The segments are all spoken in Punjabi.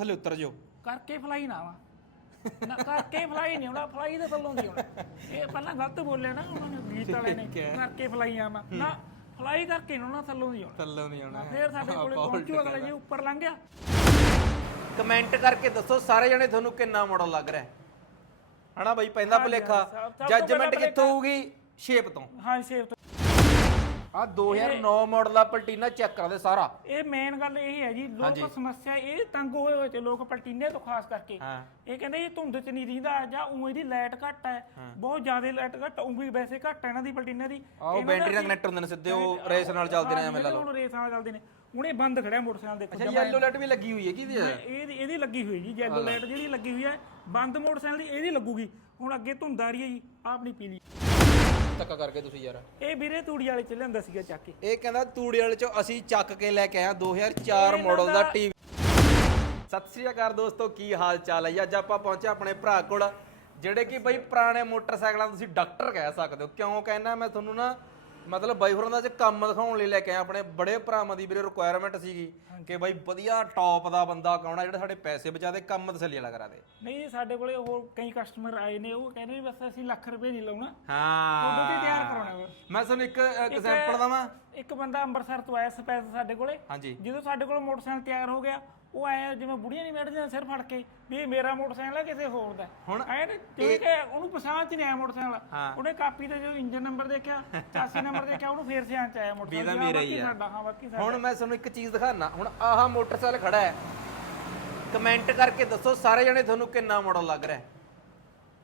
ਥੱਲੇ ਉਤਰ ਜਾਓ। ਕਰਕੇ ਫਲਾਈ ਨਾ ਵਾ ਨਾ ਕਰਕੇ ਫਲਾਈ ਨਹੀਂ ਆਉਣਾ ਫਲਾਈ ਦੇ ਥੱਲੋਂ ਦੀ ਆਉਣਾ। ਇਹ ਪਹਿਲਾਂ ਗਲਤ ਬੋਲਿਆ ਨਾ ਉਹਨਾਂ ਨੇ ਗੀਤ ਵਾਲੇ ਨੇ ਕਰਕੇ ਫਲਾਈ ਆਵਾ। ਨਾ ਫਲਾਈ ਕਰਕੇ ਨੀ ਆਉਣਾ ਥੱਲੋਂ ਦੀ ਆਉਣਾ। ਥੱਲੇ ਨਹੀਂ ਆਉਣਾ। ਫੇਰ ਸਾਡੇ ਕੋਲੇ ਪਹੁੰਚੂ ਅਗਲੇ ਜੀ ਉੱਪਰ ਲੰਘ ਗਿਆ ਕਮੈਂਟ ਕਰਕੇ ਦੱਸੋ ਸਾਰੇ ਜਣੇ ਤੁਹਾਨੂੰ ਕਿੰਨਾ ਮਾਡਲ ਲੱਗ ਰਿਹਾ ਹੈ? ਹਨਾ ਬਾਈ ਪੈਂਦਾ ਭੁਲੇਖਾ। ਜੱਜਮੈਂਟ ਕਿੱਥੋਂ ਹੋਊਗੀ? ਸ਼ੇਪ ਤੋਂ। ਹਾਂ ਸੇਵ ਤੋਂ। ਆ 2009 ਮਾਡਲ ਦਾ ਪਲਟੀਨਾ ਚੈੱਕ ਕਰਦੇ ਸਾਰਾ। ਇਹ ਮੇਨ ਗੱਲ ਇਹ ਹੈ ਜੀ ਲੋਕ ਸਮੱਸਿਆ ਇਹ ਤੰਗ ਹੋਏ ਹੋਏ ਤੇ ਲੋਕ ਪਲਟੀਨੇ ਤੋਂ ਖਾਸ ਕਰਕੇ। ਹਾਂ। ਇਹ ਕਹਿੰਦੇ ਇਹ ਧੁੰਦ ਚ ਨਹੀਂ ਰਹਿੰਦਾ ਜਾਂ ਉਂ ਇਹਦੀ ਲਾਈਟ ਘੱਟ ਹੈ। ਬਹੁਤ ਜ਼ਿਆਦਾ ਲਾਈਟ ਘੱਟ ਉਂ ਵੀ ਵੈਸੇ ਘੱਟ ਹੈ ਇਹਨਾਂ ਦੀ ਪਲਟੀਨੇ ਦੀ। ਆਹ ਬੈਟਰੀ ਨਾਲ ਕਨੈਕਟ ਹੁੰਦੇ ਨੇ ਸਿੱਧੇ ਉਹ ਰੇਸ ਨਾਲ ਚੱਲਦੇ ਨੇ ਐਵੇਂ ਲਾ ਲਓ। ਹੁਣ ਰੇਸ ਨਾਲ ਚੱਲਦੇ ਨੇ। ਹੁਣ ਇਹ ਬੰਦ ਖੜਿਆ ਮੋਟਰਸਾਈਕਲ ਦੇਖੋ ਅੱਛਾ ਯੈਲੋ ਲਾਈਟ ਵੀ ਲੱਗੀ ਹੋਈ ਹੈ ਕਿਹਦੀ ਹੈ ਇਹਦੀ? ਇਹਦੀ ਲੱਗੀ ਹੋਈ ਜੀ ਜੈਲੋ ਲਾਈਟ ਜਿਹੜੀ ਲੱਗੀ ਹੋਈ ਹੈ ਬੰਦ ਮੋਟਰਸਾਈਕਲ ਦੀ ਇਹਦੀ ਲੱਗੂਗੀ। ਹੁਣ ਅੱਗੇ ਧੁੰਦ ਆ ਰਹੀ ਹੈ ਜੀ ਆਹ ਆਪਣੀ ਪੀਲੀ। ਧੱਕਾ ਕਰਕੇ ਤੁਸੀਂ ਯਾਰ? ਇਹ ਵੀਰੇ ਤੂੜੀ ਵਾਲੇ ਚ ਲਿਆਂਦਾ ਸੀਗਾ ਚੱਕ ਕੇ। ਇਹ ਕਹਿੰਦਾ ਤੂੜੀ ਵਾਲੇ ਚੋਂ ਅਸੀਂ ਚੱਕ ਕੇ ਲੈ ਕੇ ਹਾਂ 2004 ਮਾਡਲ ਦਾ ਟੀਵੀ। ਸਤਿ ਸ੍ਰੀ ਅਕਾਲ ਦੋਸਤੋ ਕੀ ਹਾਲ ਚਾਲ ਹੈ? ਜੀ? ਅੱਜ ਆਪਾਂ ਪਹੁੰਚੇ ਆਪਣੇ ਭਰਾ ਕੋਲ ਜਿਹੜੇ ਕਿ ਬਈ ਪੁਰਾਣੇ ਮੋਟਰਸਾਈਕਲਾਂ ਨੂੰ ਤੁਸੀਂ ਡਾਕਟਰ ਕਹਿ ਸਕਦੇ ਹੋ। ਕਿਉਂ ਕਹਿਣਾ ਮੈਂ ਤੁਹਾਨੂੰ ਨਾ ਮਤਲਬ ਬਾਈ ਹੋਰਾਂ ਦਾ ਚ ਕੰਮ ਦਿਖਾਉਣ ਲਈ ਲੈ ਕੇ ਆਇਆ ਆਪਣੇ ਬੜੇ ਭਰਾਵਾਂ ਦੀ ਵੀਰੇ ਰਿਕੁਆਇਰਮੈਂਟ ਸੀਗੀ ਕਿ ਬਾਈ ਵਧੀਆ ਟੌਪ ਦਾ ਬੰਦਾ ਕੌਣਾ ਜਿਹੜਾ ਸਾਡੇ ਪੈਸੇ ਬਚਾ ਦੇ ਕੰਮ ਤਸੱਲੀ ਵਾਲਾ ਕਰਾ ਦੇ ਨਹੀਂ ਜੀ, ਸਾਡੇ ਕੋਲੇ ਹੋਰ ਕਈ ਕਸਟਮਰ ਆਏ ਨੇ ਉਹ ਕਹਿੰਦੇ ਵੀ ਬਸ ਅਸੀਂ ਲੱਖ ਰੁਪਏ ਨਹੀਂ ਲਾਉਣਾ। ਹਾਂ। ਉਦੋਂ ਤੇ ਤਿਆਰ ਕਰਾਉਣਾ ਵਾ। ਮੈਂ ਤੁਹਾਨੂੰ ਇੱਕ ਐਗਜ਼ਾਮਪਲ ਦਵਾਂ। ਇੱਕ ਬੰਦਾ ਅੰਮ੍ਰਿਤਸਰ ਤੋਂ ਆਇਆ ਸਪੈਸ ਸਾਡੇ ਕੋਲੇ ਹਾਂਜੀ। ਜਦੋਂ ਸਾਡੇ ਕੋਲ ਮੋਟਰਸਾਈਕਲ ਤਿਆਰ ਹੋ ਗਿਆ ਉਹ ਆਇਆ ਜਿਵੇਂ ਬੁੜੀਆਂ ਨਹੀਂ ਬੈਠਦੀਆਂ ਸਿਰ ਫੜ ਕੇ ਵੀ ਇਹ ਮੇਰਾ ਮੋਟਰਸਾਈਕਲ ਹੈ ਕਿਸੇ ਹੋਰ ਦਾ। ਹੁਣ ਆਇਆ ਨੇ ਠੀਕ ਹੈ ਉਹਨੂੰ ਪਛਾਣ ਚ ਨਹੀਂ ਆਇਆ ਮੋਟਰਸਾਈਕਲ। ਉਹਨੇ ਕਾਪੀ ਤੇ ਜੋ ਇੰਜਨ ਨੰਬਰ ਦੇਖਿਆ ਚਾਸੀ ਨੰਬਰ ਦੇਖਿਆ ਉਹਨੂੰ ਫੇਰ ਸਿਆਣ ਚ ਆਇਆ ਮੋਟਰਸਾਈਕਲ ਮੇਰਾ ਹੀ ਹਾਂ ਹੁਣ ਮੈਂ ਤੁਹਾਨੂੰ ਇੱਕ ਚੀਜ਼ ਦਿਖਾਣਾ ਹੁਣ ਆਹ ਮੋਟਰਸਾਈਕਲ ਖੜਾ ਹੈ। ਕਮੈਂਟ ਕਰਕੇ ਦੱਸੋ ਸਾਰੇ ਜਣੇ ਤੁਹਾਨੂੰ ਕਿੰਨਾ ਮਾਡਲ ਲੱਗ ਰਿਹਾ ਹੈ।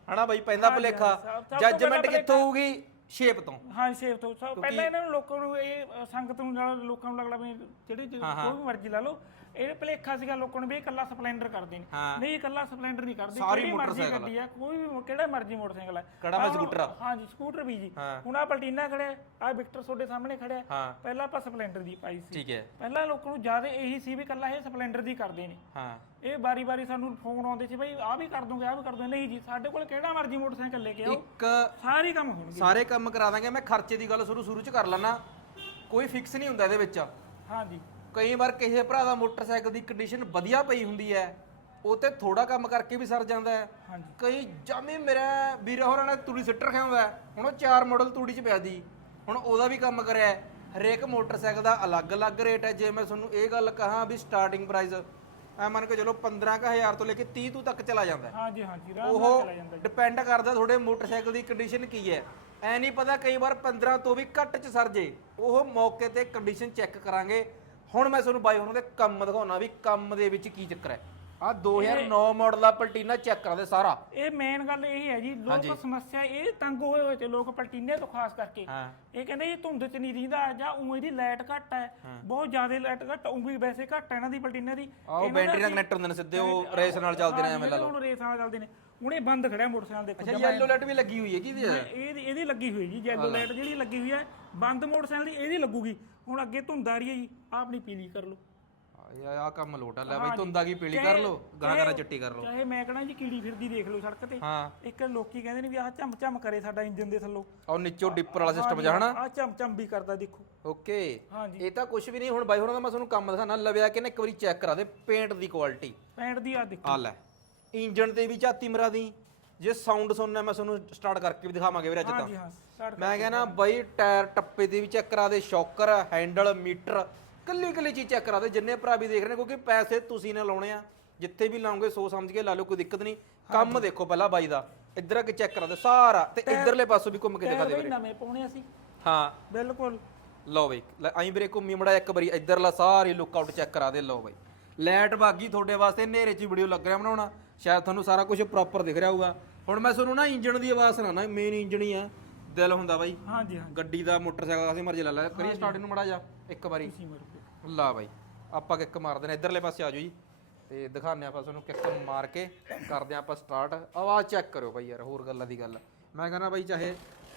ਹਨਾ ਬਾਈ ਪੈਂਦਾ ਭੁਲੇਖਾ। ਜੱਜਮੈਂਟ ਕਿੱਥੋਂ ਹੋਊਗੀ? ਸ਼ੇਪ ਤੋਂ। ਹਾਂ ਸੇਫ ਤੋਂ। ਸਭ ਪਹਿਲਾਂ ਇਹਨਾਂ ਨੂੰ ਲੋਕਾਂ ਨੂੰ ਇਹ ਅ, ਸੰਗਤ ਨੂੰ ਨਾਲ ਲੋਕਾਂ ਨੂੰ ਲੱਗਦਾ ਵੀ ਜਿਹੜੀ ਚੀਜ਼ ਕੋਈ ਵੀ ਮਰਜ਼ੀ ਲਾ ਲਓ। ਇਹ ਭਲੇਖਾ ਸੀਗਾ ਲੋਕਾਂ ਨੂੰ ਵੀ ਇਹ ਇਕੱਲਾ ਸਪਲੈਂਡਰ ਕਰਦੇ ਨੇ। ਹਾਂ। ਨਹੀਂ ਇਕੱਲਾ ਸਪਲੈਂਡਰ ਨਹੀਂ ਕਰਦੇ। ਸਾਰੀ ਮਰਜ਼ੀ ਮੋਟਰਸਾਈਕਲ ਗੱਡੀ ਆ ਕੋਈ ਵੀ ਕਿਹੜਾ ਮਰਜ਼ੀ ਮੋਟਰਸਾਈਕਲ ਹੈ ਕਿਹੜਾ ਮੈਂ ਸਕੂਟਰ ਆ? ਹਾਂ ਜੀ ਸਕੂਟਰ ਵੀ ਜੀ। ਹਾਂ। ਹੁਣ ਆ ਪਲਟੀਨਾ ਖੜਿਆ ਆ ਵਿਕਟਰ ਤੁਹਾਡੇ ਸਾਹਮਣੇ ਖੜਿਆ। ਹਾਂ। ਪਹਿਲਾਂ ਆਪਾਂ ਸਪਲੈਂਡਰ ਦੀ ਪਾਈ ਸੀ। ਠੀਕ ਹੈ। ਪਹਿਲਾਂ ਲੋਕਾਂ ਨੂੰ ਜ਼ਿਆਦਾ ਇਹੀ ਸੀ ਵੀ ਇਕੱਲਾ ਇਹ ਸਪਲੈਂਡਰ ਦੀ ਕਰਦੇ ਨੇ। ਹਾਂ। ਇਹ ਵਾਰੀ-ਵਾਰੀ ਸਾਨੂੰ ਫੋਨ ਆਉਂਦੇ ਸੀ ਬਈ ਆਹ ਵੀ ਕਰ ਦੋਗੇ ਆਹ ਵੀ ਕਰ ਦੋਗੇ। ਨਹੀਂ ਜੀ ਸਾਡੇ ਕੋਲ ਕਿਹੜਾ ਮਰਜ਼ੀ ਮੋਟਰਸਾਈਕਲ ਲੈ ਕੇ ਆਓ। ਇੱਕ ਸਾਰੇ ਕੰਮ ਹੋਣਗੇ। ਸਾਰੇ ਕੰਮ ਕਰਾ ਦਾਂਗੇ। ਮੈਂ ਖਰਚੇ ਦੀ ਗੱਲ ਸ਼ੁਰੂ ਸ਼ੁਰੂ ਚ ਕਰ ਲੈਣਾ ਕੋਈ ਫਿਕਸ ਨਹੀਂ ਹੁੰਦਾ ਇਹਦੇ ਵਿੱਚ। ਹਾਂ ਜੀ ਕਈ ਵਾਰ ਕਿਸੇ ਭਰਾ ਦਾ ਮੋਟਰਸਾਈਕਲ ਦੀ ਕੰਡੀਸ਼ਨ ਵਧੀਆ ਪਈ ਹੁੰਦੀ ਹੈ ਉਹ ਤੇ ਥੋੜਾ ਕੰਮ ਕਰਕੇ ਵੀ ਸਰ ਜਾਂਦਾ ਹੈ ਹਾਂਜੀ ਕਈ ਜਾਮੇ ਮੇਰਾ ਵੀਰ ਹੋਰਾਂ ਨੇ ਤੂੜੀ ਸਿੱਟ ਰੱਖਿਆ ਹੁੰਦਾ। ਹੁਣ ਉਹ ਚਾਰ ਮਾਡਲ ਤੂੜੀ ਚ ਪਿਆ ਦੀ ਹੁਣ ਉਹਦਾ ਵੀ ਕੰਮ ਕਰਿਆ। ਹਰੇਕ ਮੋਟਰਸਾਈਕਲ ਦਾ ਅਲੱਗ-ਅਲੱਗ ਰੇਟ ਹੈ ਜੇ ਮੈਂ ਤੁਹਾਨੂੰ ਇਹ ਗੱਲ ਕਹਾਂ ਵੀ ਸਟਾਰਟਿੰਗ ਪ੍ਰਾਈਸ ਐ ਮੰਨ ਕੇ ਚਲੋ 15000 ਤੋਂ ਲੈ ਕੇ 30 ਤੋਂ ਤੱਕ ਚਲਾ ਜਾਂਦਾ ਹੈ। ਹਾਂ ਜੀ ਹਾਂ ਜੀ ਆਰਾਮ ਨਾਲ ਉਹ ਚਲਾ ਜਾਂਦਾ ਡਿਪੈਂਡ ਕਰਦਾ ਤੁਹਾਡੇ ਮੋਟਰਸਾਈਕਲ ਦੀ ਕੰਡੀਸ਼ਨ ਕੀ ਹੈ ਐ ਨਹੀਂ ਪਤਾ ਕਈ ਵਾਰ 15 ਤੋਂ ਵੀ ਘੱਟ ਚ ਸਰ ਜੇ ਉਹ ਮੌਕੇ ਤੇ ਕੰਡੀਸ਼ਨ ਚੈੱਕ ਕਰਾਂਗੇ ਹੁਣ ਮੈਂ ਤੁਹਾਨੂੰ ਬਾਈ ਉਹਨਾਂ ਦੇ ਕੰਮ ਦਿਖਾਉਣਾ ਵੀ ਕੰਮ ਦੇ ਵਿੱਚ ਕੀ ਚੱਕਰ ਹੈ। ਆ 2009 ਮਾਡਲ ਦਾ ਪਲਟੀਨਾ ਚੈੱਕ ਕਰਾ ਦੇ ਸਾਰਾ। ਇਹ ਮੇਨ ਗੱਲ ਇਹ ਹੈ ਜੀ ਲੋਕ ਸਮੱਸਿਆ ਇਹ ਤੰਗ ਹੋਏ ਹੋਏ ਤੇ ਲੋਕ ਪਲਟੀਨੇ ਤੋਂ ਖਾਸ ਕਰਕੇ। ਹਾਂ। ਇਹ ਕਹਿੰਦੇ ਇਹ ਧੁੰਦ ਚ ਨਹੀਂ ਰਹਿੰਦਾ ਜਾਂ ਉਂ ਇਹਦੀ ਲਾਈਟ ਘੱਟ ਹੈ ਬਹੁਤ ਜ਼ਿਆਦਾ ਲਾਈਟ ਘੱਟ ਉਂ ਵੀ ਵੈਸੇ ਘੱਟ ਹੈ ਇਹਨਾਂ ਦੀ ਪਲਟੀਨੇ ਦੀ। ਆਹ ਬੈਟਰੀ ਨਾਲ ਕਨੈਕਟ ਹੁੰਦੇ ਨੇ ਸਿੱਧੇ ਉਹ ਰੇਸ ਨਾਲ ਚੱਲਦੇ ਨੇ ਐਵੇਂ ਲਾ ਲਓ। ਹੁਣ ਰੇਸ ਨਾਲ ਚੱਲਦੇ ਨੇ। ਹੁਣ ਇਹ ਬੰਦ ਖੜਿਆ ਮੋਟਰਸਾਈਕਲ ਦੇਖੋ ਅੱਛਾ ਯੈਲੋ ਲਾਈਟ ਵੀ ਲੱਗੀ ਹੋਈ ਹੈ ਕਿਹਦੀ ਹੈ ਇਹਦੀ ਇਹਦੀ ਲੱਗੀ ਹੋਈ ਜੀ ਜੈਲੋ ਲਾਈਟ ਜਿਹੜੀ ਲੱਗੀ ਹੋਈ ਹੈ ਬੰਦ ਮੋਟਰਸਾਈਕਲ ਦੀ ਇਹਦੀ ਲੱਗੂਗੀ। ਹੁਣ ਅੱਗੇ ਧੁੰਦ ਆ ਰਹੀ ਹੈ ਜੀ ਆਪਣੀ ਪੀਲੀ ਕਰ ਲਓ। ਆ ਆ ਕੰਮ ਲੋਟਾ ਲੈ ਬਾਈ ਤੁੰਦਾ ਕੀ ਪੀਲੀ ਕਰ ਲਓ ਗਾਂ ਗਾਂ ਚਿੱਟੀ ਕਰ ਲਓ। ਚਾਹੇ ਮੈਂ ਕਹਣਾ ਜੀ ਕੀੜੀ ਫਿਰਦੀ ਦੇਖ ਲਓ ਸੜਕ ਤੇ। ਹਾਂ। ਇੱਕ ਲੋਕੀ ਕਹਿੰਦੇ ਨੇ ਵੀ ਆਹ ਝਮ ਝਮ ਕਰੇ ਸਾਡਾ ਇੰਜਨ ਦੇ ਥੱਲੋਂ। ਉਹ ਨੀਚੋਂ ਡਿੱਪਰ ਵਾਲਾ ਸਿਸਟਮ ਜਾ ਹਨਾ? ਆਹ ਝਮ ਝਮ ਵੀ ਕਰਦਾ ਦੇਖੋ। ਓਕੇ। ਹਾਂਜੀ ਇਹ ਤਾਂ ਕੁਝ ਵੀ ਨਹੀਂ ਹੁਣ ਬਾਈ ਹੋਰਾਂ ਦਾ ਮੈਂ ਤੁਹਾਨੂੰ ਕੰਮ ਦਿਖਾਣਾ ਲਵਿਆ ਕਿ ਨਾ ਇੱਕ ਵਾਰੀ ਚੈੱਕ ਕਰਾ ਦੇ ਪੇਂਟ ਦੀ ਕੁਆਲਿਟੀ ਪੈਂਟ ਦੀ ਆ ਦੇਖੋ। ਆ ਲੈ ਇੰਜਨ ਤੇ ਵੀ ਝਾਤੀ ਮਰਾ ਦੀ। ਜੇ ਸਾਊਂਡ ਸੁਣਨਾ ਮੈਂ ਤੁਹਾਨੂੰ ਸਟਾਰਟ ਕਰਕੇ ਵੀ ਦਿਖਾਵਾਂਗੇ ਵੀਰੇ ਅੱਜ ਤਾਂ। ਮੈਂ ਕਹਿੰਦਾ ਬਾਈ ਟਾਇਰ ਟੱਪੇ ਦੀ ਵੀ ਚੈੱਕ ਕਰਾ ਦੇ ਸ਼ੌਕਰ ਹੈਂਡਲ ਮੀਟਰ ਕੱਲੀ ਕੱਲੀ ਚੀਜ਼ ਚੈੱਕ ਕਰਾ ਦੇ ਜਿੰਨੇ ਭਰਾ ਵੀ ਦੇਖ ਰਹੇ ਨੇ ਕਿਉਂਕਿ ਪੈਸੇ ਤੁਸੀਂ ਨੇ ਲਾਉਣੇ ਆ। ਜਿੱਥੇ ਵੀ ਲਾਉਂਗੇ ਸੋਚ ਸਮਝ ਕੇ ਲਾ ਲਓ ਕੋਈ ਦਿੱਕਤ ਨਹੀਂ। ਕੰਮ ਦੇਖੋ ਪਹਿਲਾਂ ਬਾਈ ਦਾ ਇੱਧਰ ਅੱਗੇ ਚੈੱਕ ਕਰਾ ਦੇ ਸਾਰਾ ਤੇ ਇੱਧਰਲੇ ਪਾਸੋਂ ਵੀ ਘੁੰਮ ਕੇ ਦਿਖਾ ਦੇ ਵੀਰੇ। ਨਵੇਂ ਪਾਉਣੇ ਅਸੀਂ। ਹਾਂ। ਬਿਲਕੁਲ। ਲਓ ਬਈ ਆਈ ਵੀਰੇ ਘੁੰਮੀ ਮੜਾ ਇੱਕ ਵਾਰੀ ਇੱਧਰਲਾ ਸਾਰੀ ਲੁੱਕ ਆਊਟ ਚੈੱਕ ਕਰਾ ਦੇ ਲਓ ਬਈ। ਲਾਈਟ ਬਾਗੀ ਤੁਹਾਡੇ ਵਾਸਤੇ ਹਨੇਰੇ 'ਚ ਵੀਡੀਓ ਲੱਗ ਰਿਹਾ ਬਣਾਉਣਾ। ਸ਼ਾਇਦ ਤੁਹਾਨੂੰ ਸਾਰਾ ਕੁਝ ਪ੍ਰੋਪਰ ਦਿਖ ਰਿਹਾ ਹੋਊਗਾ। ਹੁਣ ਮੈਂ ਤੁਹਾਨੂੰ ਨਾ ਇੰਜਨ ਦੀ ਆਵਾਜ਼ ਸੁਣਾਣਾ ਮੇਨ ਇੰਜਨ ਹੀ ਆ। ਦਿਲ ਹੁੰਦਾ ਬਾਈ। ਹਾਂਜੀ ਹਾਂ ਗੱਡੀ ਦਾ ਮੋਟਰਸਾਈਕਲ ਅਸੀਂ ਮਰਜ਼ੀ ਲਾ ਲੈ। ਕਰੀਏ ਸਟਾਰਟ ਇਹਨੂੰ ਮੜਾ ਜਾ ਇੱਕ ਵਾਰੀ। ਲਾ ਬਾਈ। ਆਪਾਂ ਕਿੱਕ ਮਾਰਦੇ ਨੇ ਇੱਧਰਲੇ ਪਾਸੇ ਆ ਜਾਓ ਜੀ। ਤੇ ਦਿਖਾਉਂਦੇ ਆਪਾਂ ਤੁਹਾਨੂੰ ਕਿੱਕ ਮਾਰ ਕੇ ਕਰਦੇ ਆਪਾਂ ਸਟਾਰਟ ਆਵਾਜ਼ ਚੈੱਕ ਕਰਿਓ ਬਾਈ ਯਾਰ ਹੋਰ ਗੱਲਾਂ ਦੀ ਗੱਲ। ਮੈਂ ਕਹਿੰਦਾ ਬਾਈ ਚਾਹੇ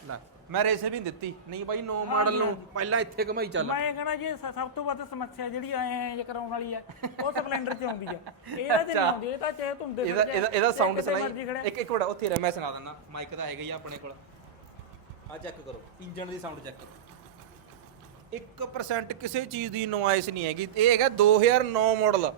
ਲੈ ਮੈਂ ਰੇਸ ਵੀ ਦਿੱਤੀ। ਨਹੀਂ ਬਾਈ ਨੋ ਮਾਡਲ ਨੂੰ ਪਹਿਲਾਂ ਇੱਥੇ ਘਮਾਈ ਚੱਲ। ਮੈਂ ਕਹਣਾ ਜੀ ਸ- ਸਭ ਤੋਂ ਵੱਧ ਸਮੱਸਿਆ ਜਿਹੜੀ ਐ ਐ ਕਰਾਉਣ ਵਾਲੀ ਹੈ ਉਹ ਸਪਲੈਂਡਰ ਚ ਆਉਂਦੀ ਹੈ ਇਹਦਾ ਤੇ ਨਹੀਂ ਆਉਂਦੀ ਇਹ ਤਾਂ ਚਾਹੇ ਧੁੰਦੇ ਇਹਦਾ ਇਹਦਾ ਇਹਦਾ ਸਾਊਂਡ ਸੁਣਾਈ। ਇੱਕ ਇੱਕ ਮਿੰਟ ਉੱਥੇ ਰਹਿ ਮੈਂ ਸੁਣਾ ਦਿੰਦਾ। ਮਾਈਕ ਤਾਂ ਹੈਗਾ ਹੀ ਆ ਆਪਣੇ ਕੋਲ। ਆ ਚੈੱਕ ਕਰੋ ਇੰਜਨ ਦੀ ਸਾਊਂਡ ਚੈੱਕ ਕਰੋ। 1% ਕਿਸੇ ਚੀਜ਼ ਦੀ ਨੋਇਸ ਨਹੀਂ ਹੈਗੀ। ਇਹ ਹੈਗਾ 2009 ਮਾਡਲ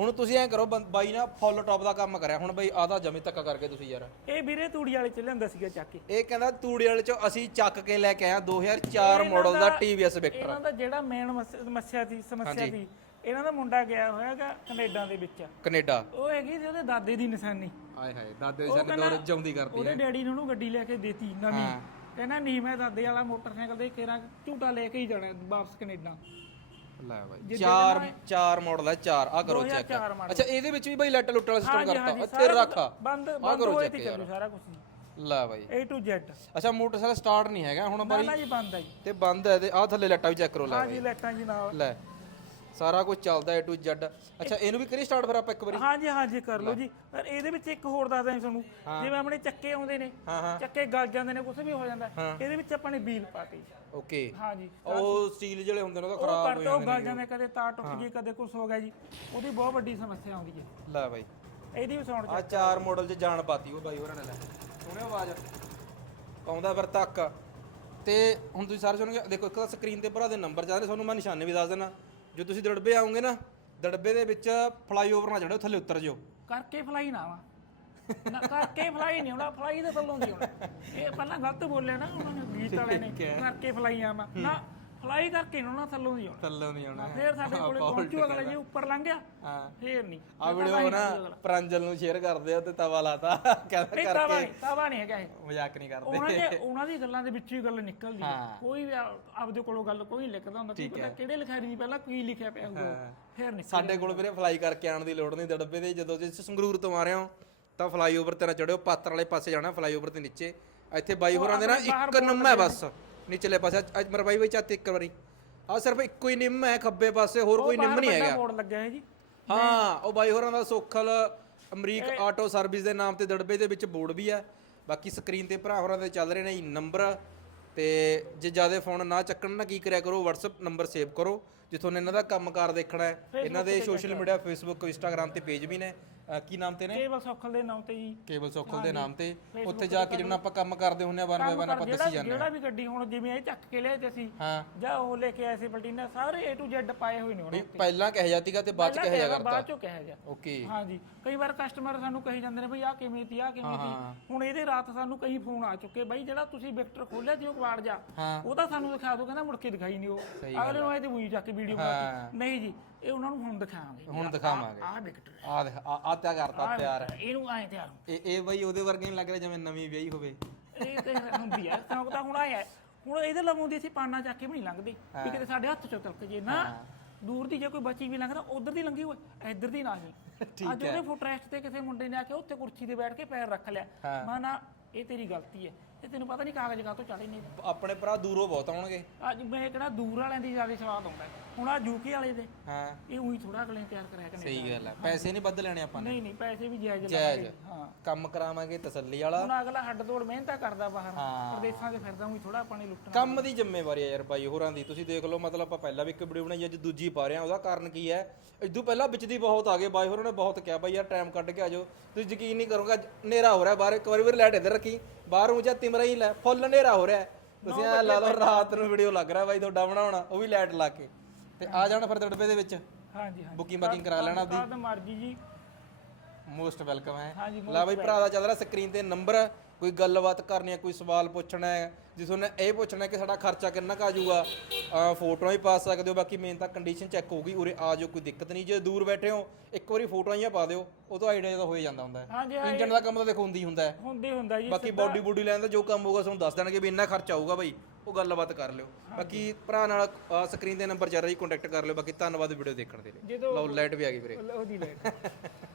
ਹੁਣ ਤੁਸੀਂ ਐਂ ਕਰੋ ਬੰ- ਬਾਈ ਨਾ ਫੁੱਲ ਟੌਪ ਦਾ ਕੰਮ ਕਰਿਆ। ਹੁਣ ਬਾਈ ਆਦਾ ਜਮੀ ਧੱਕਾ ਕਰਕੇ ਤੁਸੀਂ ਯਾਰ। ਇਹ ਵੀਰੇ ਤੂੜੀ ਵਾਲੇ ਚ ਲਿਆਂਦਾ ਸੀਗਾ ਚੱਕ ਕੇ। ਇਹ ਕਹਿੰਦਾ ਤੂੜੀ ਵਾਲੇ ਚੋਂ ਅਸੀਂ ਚੱਕ ਕੇ ਲੈ ਕੇ ਆਇਆ 2004 ਮਾਡਲ ਦਾ TVS ਵਿਕਟਰ ਇਹਨਾਂ ਦਾ ਜਿਹੜਾ ਮੇਨ ਸਮੱਸਿਆ ਸੀ ਸਮੱਸਿਆ ਸੀ ਇਹਨਾਂ ਦਾ ਮੁੰਡਾ ਗਿਆ ਹੋਇਆਗਾ ਕੈਨੇਡਾ ਦੇ ਵਿੱਚ। ਕੈਨੇਡਾ। ਉਹ ਹੈਗੀ ਸੀ ਉਹਦੇ ਦਾਦੇ ਦੀ ਨਿਸ਼ਾਨੀ। ਆਏ ਹਾਏ ਦਾਦੇ ਦੇ ਸਾਡੇ ਦੌਰ ਜਾਉਂਦੀ ਕਰਦੀ ਉਹਦੇ ਡੈਡੀ ਨੇ ਉਹਨੂੰ ਗੱਡੀ ਲੈ ਕੇ ਦੇਤੀ ਨਵੀਂ। ਕਹਿੰਦਾ ਨਹੀਂ ਮੈਂ ਦਾਦੇ ਵਾਲਾ ਮੋਟਰਸਾਈਕਲ ਦੇ ਕੇਰਾ ਝੂਟਾ ਲੈ ਕੇ ਹੀ ਜਾਣਾ ਵਾਪਸ ਕੈਨੇਡਾ। ਲੈ ਬਾਈ। ਚਾਰ ਚਾਰ ਮਾਡਲ ਹੈ ਚਾਰ। ਆ ਕਰੋ ਚੈੱਕ 2004 ਮਾਡਲ। ਅੱਛਾ ਇਹਦੇ ਵਿੱਚ ਵੀ ਬਾਈ ਲੈਟ ਲੁੱਟ ਵਾਲਾ ਸਿਸਟਮ ਕਰਤਾ। ਇੱਥੇ ਰੱਖਾ। ਬੰਦ ਆ ਬੰਦ ਕਰੋ ਹੋਏ check ਤੇ ਚੱਲੂ ਸਾਰਾ ਕੁਝ ਲੈ ਬਾਈ। A to Z ਅੱਛਾ ਮੋਟਰਸਾਈਕਲ ਸਟਾਰਟ ਨਹੀਂ ਹੈਗਾ ਹੁਣ ਨਾ ਬਾਈ ਨਾ ਜੀ ਬੰਦ ਹੈ ਜੀ। ਤੇ ਬੰਦ ਹੈ ਤੇ ਆ ਥੱਲੇ ਲੈਟਾਂ ਵੀ ਚੈੱਕ ਕਰੋ ਲੈ ਹਾਂ ਜੀ ਲਾਈਟਾਂ ਜੀ ਨਾਲ। ਲੈ। ਸਾਰਾ ਕੁਝ ਚੱਲਦਾ ਏ ਟੂ ਜ਼ੈਡ ਅੱਛਾ ਇਹਨੂੰ ਵੀ ਕਰੀ ਸਟਾਰਟ ਫਿਰ ਆਪਾਂ ਇੱਕ ਵਾਰੀ? ਹਾਂ ਜੀ ਹਾਂ ਜੀ ਕਰ ਲਓ ਜੀ। ਪਰ ਇਹਦੇ ਵਿੱਚ ਇੱਕ ਹੋਰ ਦੱਸਦਾ ਜੀ ਤੁਹਾਨੂੰ। ਜਿਵੇਂ ਆਪਣੇ ਚੱਕੇ ਆਉਂਦੇ ਨੇ ਹਾਂ ਹਾਂ। ਚੱਕੇ ਗਲ ਜਾਂਦੇ ਨੇ ਕੁਝ ਵੀ ਹੋ ਜਾਂਦਾ। ਇਹਦੇ ਵਿੱਚ ਆਪਾਂ ਨੇ ਵੀਲ ਪਾਤੀ। ਓਕੇ। ਹਾਂ ਜੀ ਉਹ ਸਟੀਲ ਜਿਹੜੇ ਹੁੰਦੇ ਨੇ ਉਹ ਤਾਂ ਉਹ ਖਰਾਬ ਕਰਤੇ ਉਹ ਗਲ ਜਾਂਦੇ ਕਦੇ ਤਾਰ ਟੁੱਟ ਗਈ ਕਦੇ ਕੁਝ ਹੋ ਗਿਆ ਜੀ। ਉਹਦੀ ਬਹੁਤ ਵੱਡੀ ਸਮੱਸਿਆ ਆਉਂਦੀ ਹੈ। ਲੈ ਬਾਈ। ਇਹਦੀ ਵੀ ਸਾਊਂਡ ਆ ਚਾਰ ਮਾਡਲ 'ਚ ਜਾਣ ਪਾਤੀ ਉਹ ਬਾਈ ਹੋਰਾਂ ਨੇ ਲੈ। ਸੁਣਿਓ ਆਵਾਜ਼। ਪਾਉਂਦਾ ਫਿਰ ਤੱਕ। ਤੇ ਹੁਣ ਤੁਸੀਂ ਸਾਰੇ ਸੁਣੋਗੇ ਦੇਖੋ ਇੱਕ ਤਾਂ ਸਕਰੀਨ ਤੇ ਭਰਾ ਦੇ ਨੰਬਰ ਜਾਂਦੇ ਤੁਹਾਨੂੰ ਮੈਂ ਨਿਸ਼ਾਨੇ ਵੀ ਦੱਸ ਦੇਣਾ ਜੋ ਤੁਸੀਂ ਦੜਬੇ ਆਉਂਗੇ ਨਾ ਦੜਬੇ ਦੇ ਵਿੱਚ ਫਲਾਈਓਵਰ ਨਾ ਚੜੋ ਥੱਲੇ ਉਤਰ ਜਿਓ। ਕਰਕੇ ਫਲਾਈ ਨਾ ਆਵਾਂ। ਨਾ ਕਰਕੇ ਫਲਾਈ ਨਹੀਂ ਹੋਣਾ ਫਲਾਈ ਦੇ ਥੱਲੋਂ ਦੀ ਹੋਣਾ ਇਹ ਪਹਿਲਾਂ ਗਲਤ ਬੋਲਿਆ ਨਾ ਉਹਨਾਂ ਨੇ ਗੀਤ ਵਾਲੇ ਨੇ। ਕਰਕੇ ਫਲਾਈ ਆਵਾਂ। ਨਾ ਫਲਾਈ ਕਰਕੇ ਨਾ ਥੱਲੋਂ ਦੀ ਹੋਣਾ ਥੱਲੇ ਨਹੀਂ ਆਉਣਾ। ਫੇਰ ਸਾਡੇ ਕੋਲੇ ਪਹੁੰਚੂ ਅਗਲਾ ਜੇ ਉੱਪਰ ਲੰਘ ਗਿਆ ਹਾਂ। ਫੇਰ ਨਹੀਂ। ਆ ਵੀਡੀਓ ਨਾ ਪ੍ਰਾਂਜਲ ਨੂੰ ਸ਼ੇਅਰ ਕਰਦੇ ਆ ਤੇ ਤਵਾ ਲਾਤਾ। ਕਹਿੰਦਾ ਨਹੀਂ ਤਵਾ ਨਹੀਂ ਤਵਾ ਨਹੀਂ ਹੈਗਾ ਇਹ। ਮਜ਼ਾਕ ਨਹੀਂ ਕਰਦੇ। ਉਹਨਾਂ ਦੇ ਉਹਨਾਂ ਦੀ ਗੱਲਾਂ ਦੇ ਵਿੱਚ ਹੀ ਗੱਲ ਨਿਕਲਦੀ ਹੈ। ਕੋਈ ਵੀ ਆ- ਆਪਦੇ ਕੋਲੋਂ ਗੱਲ ਕੋਈ ਨਹੀਂ ਲਿਖਦਾ ਹੁੰਦਾ। ਕੀ ਪਤਾ ਕਿਹੜੇ ਲਿਖਾਰੀ ਨਹੀਂ ਪਹਿਲਾਂ ਕੀ ਲਿਖਿਆ ਪਿਆ ਹੋਊਗਾ। ਫੇਰ ਨਹੀਂ ਸਾਡੇ ਕੋਲ ਵੀਰੇ ਫਲਾਈ ਕਰਕੇ ਆਉਣ ਦੀ ਲੋੜ ਨਹੀਂ। ਦੜਬੇ ਦੇ ਜਦੋਂ ਤੁਸੀਂ ਸੰਗਰੂਰ ਤੋਂ ਆ ਰਹੇ ਹੋ ਤਾਂ ਫਲਾਈਓਵਰ ਤੇ ਨਾ ਚੜਿਓ ਪਾਤਰ ਵਾਲੇ ਪਾਸੇ ਜਾਣਾ ਫਲਾਈਓਵਰ ਤੇ ਨੀਚੇ। ਇੱਥੇ ਬਾਈ ਹੋਰਾਂ ਦੇ ਨਾ ਇੱਕ ਨਿੰਮ ਹੈ ਬਸ। ਨਿਚਲੇ ਪਾਸੇ। ਅੱਜ ਮੇਰਾ ਬਾਈ ਬਾਈ ਚਾਤੇ ਇੱਕ ਵਾਰੀ। ਆ ਸਿਰਫ ਇੱਕੋ ਹੀ ਨਿੰਮ ਹੈ ਖੱਬੇ ਪਾਸੇ ਹੋਰ ਕੋਈ ਨਿੰਮ ਨਹੀਂ ਹੈਗਾ। ਬੋਰਡ ਲੱਗਿਆ ਹੈ ਜੀ। ਹਾਂ ਉਹ ਬਾਈ ਹੋਰਾਂ ਦਾ ਸੋਖਲ ਅਮਰੀਕ ਆਟੋ ਸਰਵਿਸ ਦੇ ਨਾਮ ਤੇ ਦੜਬੇ ਦੇ ਵਿੱਚ ਬੋਰਡ ਵੀ ਹੈ। ਬਾਕੀ ਸਕਰੀਨ ਤੇ ਭਰਾ ਹੋਰਾਂ ਦੇ ਚੱਲ ਰਹੇ ਨੇ ਜੀ ਨੰਬਰ। ਤੇ ਜੇ ਜ਼ਿਆਦਾ ਫੋਨ ਨਾ ਚੱਕਣ ਨਾ ਕੀ ਕਰਿਆ ਕਰੋ WhatsApp ਨੰਬਰ ਸੇਵ ਕਰੋ। ਜੇ ਤੁਹਾਨੂੰ ਇਹਨਾਂ ਦਾ ਕੰਮਕਾਰ ਦੇਖਣਾ ਹੈ। ਇਹਨਾਂ ਦੇ ਸੋਸ਼ਲ ਮੀਡੀਆ Facebook Instagram ਤੇ ਪੇਜ ਵੀ ਨੇ। ਕੀ ਨਾਮ ਤੇ ਨੇ? ਕੇਵਲ ਸੌਖਲ ਦੇ ਨਾਮ ਤੇ ਜੀ ਕੇਬਲ ਸੋਖਲ ਦੇ ਨਾਮ ਤੇ। ਉੱਥੇ ਜਾ ਕੇ ਜਿਹੜਾ ਆਪਾਂ ਕੰਮ ਕਰਦੇ ਹੁੰਨੇ ਆ ਵਨ ਵਨ ਆਪਾਂ ਜਿਹੜਾ ਦੱਸੀ ਜਾਂਦੇ ਜਿਹੜਾ ਵੀ ਗੱਡੀ ਹੁਣ ਜਿਵੇਂ ਇਹ ਚੱਕ ਕੇ ਲਿਆਏ ਤੇ ਅਸੀਂ ਹਾਂ। ਜਾਂ ਉਹ ਲੈ ਕੇ ਆਏ ਸੀ ਪਲਟੀਨਾ ਸਾਰੇ A to Z ਪਾਏ ਹੋਏ ਨੇ ਉਹਨੇ ਵੀ ਪਹਿਲਾਂ ਕਹਿ ਜਾਤੀਗਾ ਤੇ ਬਾਅਦ ਚ ਕਹਿ ਜਾ ਕਰਤਾ ਬਾਅਦ ਚੋਂ ਕਿਹਾ ਗਿਆ ਓਕੇ। ਹਾਂਜੀ। ਕਈ ਵਾਰ ਕਸਟਮਰ ਸਾਨੂੰ ਕਹੀ ਜਾਂਦੇ ਨੇ ਬਈ ਆ ਕਿਵੇਂ ਤੀ ਆ ਕਿਵੇਂ ਤੀ ਹੁਣ ਇਹਦੇ ਰਾਤ ਸਾਨੂੰ ਕਈ ਫੋਨ ਆ ਚੁੱਕੇ ਬਈ ਜਿਹੜਾ ਤੁਸੀਂ ਵਿਕਟਰ ਖੋਲਿਆ ਸੀ ਉਹ ਕਵਾੜ ਜਾ। ਹਾਂ। ਉਹ ਤਾਂ ਸਾਨੂੰ ਦਿਖਾ ਦਿਓ ਕਹਿੰਦਾ ਮੁੜ ਕੇ ਦਿਖਾਈ ਨਹੀਂ ਉਹ। ਅਗਲੇ ਨੂੰ ਆਏ ਤੇ ਉਹੀ ਚੱਕ ਕੇ ਵੀਡੀਓ ਬਣਾ ਕੇ। ਨਹੀਂ ਜੀ ਇਹ ਉਹਨਾਂ ਨੂੰ ਹੁਣ ਦਿਖਾਵਾਂਗੇ ਹੁਣ ਦਿਖਾਵਾਂਗੇ। ਆ ਵਿਕਟਰ ਆ ਦੇਖ ਆ ਆ ਤਿਆ ਕਰਤਾ ਤਿਆਰ। ਹੈ ਇਹਨੂੰ ਆਏ ਤਿਆਰ ਇਹ ਇਹ ਬਈ ਉਹਦੇ ਵਰਗੇ ਨਹੀਂ ਲੱਗ ਰਿਹਾ ਜਿਵੇਂ ਨਵੀਂ ਵਿਆਹੀ ਹੋਵੇ। ਇਹ ਤੇ ਹੁੰਦੀ ਆ ਸ਼ੌਂਕ ਤਾਂ ਹੁਣ ਆਇਆ। ਹੁਣ ਇਹਦੇ ਲਵਾਉਂਦੀ ਅਸੀਂ ਪਾਨਾ ਚੱਕ ਕੇ ਵੀ ਨਹੀਂ ਲੰਘਦੀ। ਵੀ ਕਿਤੇ ਸਾਡੇ ਹੱਥ ਚੋਂ ਤਿਲਕ ਜੇ ਨਾ ਦੂਰ ਦੀ ਜੇ ਕੋਈ ਬੱਚੀ ਵੀ ਲੰਘਦਾ ਉਧਰ ਦੀ ਲੰਗੀ ਹੋਏ ਇੱਧਰ ਦੀ ਨਾ ਹੀ ਅੱਜ ਉਹਦੇ ਫੁੱਟ ਰੈਸਟ ਤੇ ਕਿਸੇ ਮੁੰਡੇ ਨੇ ਆ ਕੇ ਉੱਥੇ ਕੁਰਸੀ ਤੇ ਬੈਠ ਕੇ ਪੈਰ ਰੱਖ ਲਿਆ। ਮੈਂ ਨਾ ਇਹ ਤੇਰੀ ਗਲਤੀ ਹੈ। ਇਹ ਤੈਨੂੰ ਪਤਾ ਨਹੀਂ ਕਾਗਜ਼ ਕਾ ਤੋਂ ਚੜੇ ਨਹੀਂ ਆਪਣੇ ਭਰਾ ਦੂਰੋਂ ਬਹੁਤ ਆਉਣਗੇ। ਅੱਜ ਮੈਂ ਕਿਹੜਾ ਦੂਰ ਵਾਲਿਆਂ ਦੀ ਜ਼ਿਆਦਾ ਸਵਾਦ ਆਉਂਦਾ। ਹੁਣ ਆ ਯੂਕੇ ਵਾਲੇ ਦੇ। ਹਾਂ। ਇਹ ਉਹੀ ਥੋੜਾ ਅਗਲੇ ਨੇ ਤਿਆਰ ਕਰਿਆ ਕਿ ਸਹੀ ਗੱਲ ਹੈ ਪੈਸੇ ਨਹੀਂ ਵੱਧ ਲੈਣੇ ਆਪਾਂ ਨੇ। ਨਹੀਂ ਨਹੀਂ ਪੈਸੇ ਵੀ ਜਾਇਜ਼ ਜਾਇਜ਼। ਲਾਗੇ ਹਾਂ। ਕੰਮ ਕਰਾਵਾਂਗੇ ਤਸੱਲੀ ਵਾਲਾ। ਹੁਣ ਅਗਲਾ ਹੱਡ ਤੋੜ ਮਿਹਨਤਾਂ ਕਰਦਾ ਬਾਹਰ। ਪ੍ਰਦੇਸ਼ਾਂ 'ਚ ਫਿਰਦਾ ਉਹੀ ਥੋੜਾ ਪਾਣੀ ਲੁੱਟਣਾ। ਕੰਮ ਦੀ ਜ਼ਿੰਮੇਵਾਰੀ ਹੈ ਯਾਰ ਬਾਈ ਹੋਰਾਂ ਦੀ। ਤੁਸੀਂ ਦੇਖ ਲਓ ਮਤਲਬ ਆਪਾਂ ਪਹਿਲਾਂ ਵੀ ਇੱਕ ਵੀਡੀਓ ਬਣਾਈ ਅੱਜ ਦੂਜੀ ਪਾ ਰਹੇ ਉਹਦਾ ਕਾਰਨ ਕੀ ਹੈ? ਇਦੋਂ ਪਹਿਲਾਂ ਵਿੱਚ ਦੀ ਬਹੁਤ ਆ ਗਏ। ਬਾਈ ਹੋਰਾਂ ਨੇ ਬਹੁਤ ਕਿਹਾ ਬਾਈ ਯਾਰ ਟਾਈਮ ਕੱਢ ਕੇ ਆਜੋ ਤੁਸੀਂ ਯਕੀਨ ਨਹੀਂ ਕਰੋਗੇ ਹਨੇਰਾ ਹੋ ਰਿਹਾ ਬਾਹਰ। ਇੱਕ ਵਾਰੀ ਵੀ ਲਾਈਟ ਇੱਧਰ ਰੱਖੀ। ਬਾਹਰੋਂ ਜਾਂ ਤਿਮਰਾ ਹੀ ਲੈ ਫੁੱਲ ਹਨੇਰਾ ਹੋ ਰਿਹਾ ਤੁਸੀਂ ਐ ਲਾ ਲਓ ਰਾਤ ਨੂੰ ਵੀਡੀਓ ਲੱਗ ਰਿਹਾ ਬਾਈ ਤੁਹਾਡਾ ਬਣਾਉਣਾ ਉਹ ਵੀ ਲਾਈਟ ਲਾ ਕੇ। ਤੇ ਆ ਜਾਣਾ ਫਿਰ ਦੜਬੇ ਦੇ ਵਿੱਚ? ਹਾਂਜੀ ਹਾਂਜੀ। ਬੁਕਿੰਗ ਬਾਕਿੰਗ ਕਰਾ ਲੈਣਾ ਆਪਦੀ ਕਾਦ ਮਰਜ਼ੀ ਜੀ। ਮੋਸਟ ਵੈਲਕਮ ਹੈ। ਹਾਂਜੀ ਲਾ ਬਈ ਭਰਾ ਦਾ ਚੱਲ ਰਿਹਾ ਸਕਰੀਨ ਤੇ ਨੰਬਰ ਕੋਈ ਗੱਲਬਾਤ ਕਰਨੀ ਹੈ ਕੋਈ ਸਵਾਲ ਪੁੱਛਣਾ ਹੈ ਜਿਸ ਉਹਨੇ ਇਹ ਪੁੱਛਣਾ ਹੈ ਕਿ ਸਾਡਾ ਖਰਚਾ ਕਿੰਨਾ ਕੁ ਆ ਜਾਊਗਾ ਫੋਟੋਆਂ ਵੀ ਪਾ ਸਕਦੇ ਹੋ ਬਾਕੀ ਮੇਨ ਤਾਂ ਕੰਡੀਸ਼ਨ ਚੈੱਕ ਹੋਊਗੀ ਉਰੇ ਆ ਜਾਓ ਕੋਈ ਦਿੱਕਤ ਨਹੀਂ ਜੇ ਦੂਰ ਬੈਠੇ ਹੋ ਇੱਕ ਵਾਰੀ ਫੋਟੋਆਂ ਹੀ ਪਾ ਦਿਓ ਉਹ ਤੋਂ ਆਈਡੀਆ ਜਦੋਂ ਹੋ ਹੀ ਜਾਂਦਾ ਹੁੰਦਾ ਹੈ। ਇੰਜਨ ਦਾ ਕੰਮ ਤਾਂ ਦੇਖੋ ਹੁੰਦੀ ਹੁੰਦਾ ਹੈ। ਹੁੰਦੇ ਹੁੰਦਾ ਜੀ ਬਾਕੀ ਬਾਡੀ ਬੂਡੀ ਲੈਣ ਦਾ ਜੋ ਕੰਮ ਹੋਊਗਾ ਤੁਹਾਨੂੰ ਦੱਸ ਦੇਣਗੇ ਵੀ ਇੰਨਾ ਖਰਚਾ ਆਊਗਾ ਬਾਈ ਉਹ ਗੱਲਬਾਤ ਕਰ ਲਿਓ। ਬਾਕੀ ਭਰਾ ਨਾਲ ਸਕਰੀਨ ਤੇ ਨੰਬਰ ਚੱਲ ਰਿਹਾ ਜੀ ਕੰਟੈਕਟ ਕਰ ਲਿਓ ਬਾਕੀ ਧੰਨਵਾਦ ਵੀਡੀਓ ਦੇਖਣ ਦੇ ਲਈ। ਲਓ ਲਾਈਟ ਵੀ ਆ ਗਈ ਵੀਰੇ। ਉਹਦੀ ਲਾਈਟ